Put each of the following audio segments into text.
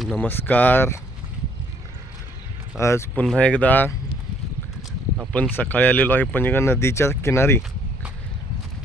नमस्कार. आज पुन्हा एकदा आपण सकाळी आलेलो आहे पंचगंगा नदीच्या किनारी.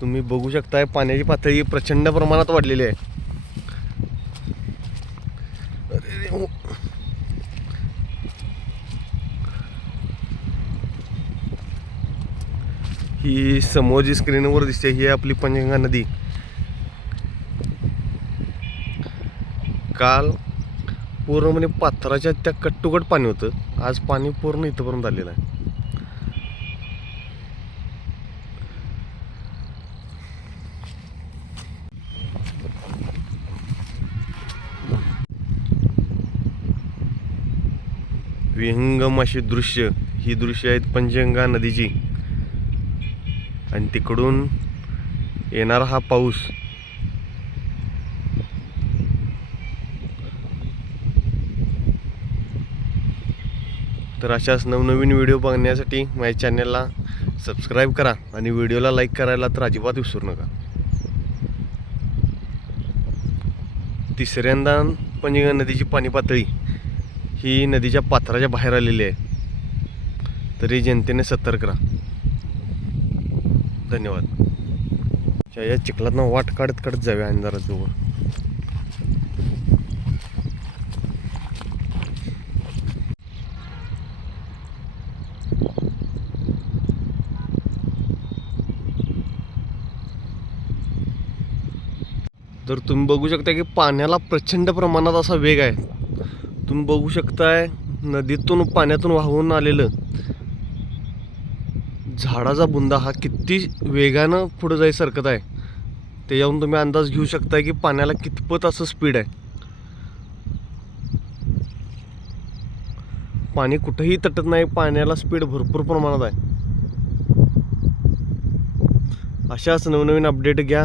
तुम्ही बघू शकताय पाण्याची पातळी प्रचंड प्रमाणात वाढलेली आहे. अरे हो. ही. समोर जी स्क्रीनवर दिसते ही आपली पंचगंगा नदी. काल पूर्ण म्हणजे पाथराच्या त्या कट्टुकट पाणी होतं. आज पाणी पूर्ण इथंपर्यंत आलेलं आहे. विहंगम अशी दृश्य ही दृश्य आहेत पंचगंगा नदीची. आणि तिकडून येणारा हा पाऊस तर अशाच नवनवीन व्हिडिओ बघण्यासाठी माझ्या चॅनलला सबस्क्राईब करा आणि व्हिडिओला लाईक करायला तर अजिबात विसरू नका. तिसऱ्यांदा पंचगंगा नदीची पाणी पातळी ही नदीच्या पात्राच्या बाहेर आलेली आहे. तरी जनतेने सतर्क राहा. धन्यवाद. या चिखलातनं वाट काढत काढत जाऊया अंधाराजवळ तर तुम्ही बघू शकता की पाण्याला प्रचंड प्रमाणात असा वेग आहे. तुम्ही बघू शकताय नदीतून पाण्यातून वाहून आलेलं झाडाचा बुंदा हा किती वेगानं पुढं जाई सरकत आहे त्याच्यावरून तुम्ही अंदाज घेऊ शकता की पाण्याला कितपत असं स्पीड आहे. पाणी कुठंही तटत नाही पाण्याला स्पीड भरपूर प्रमाणात आहे. अशाच नवनवीन अपडेट घ्या.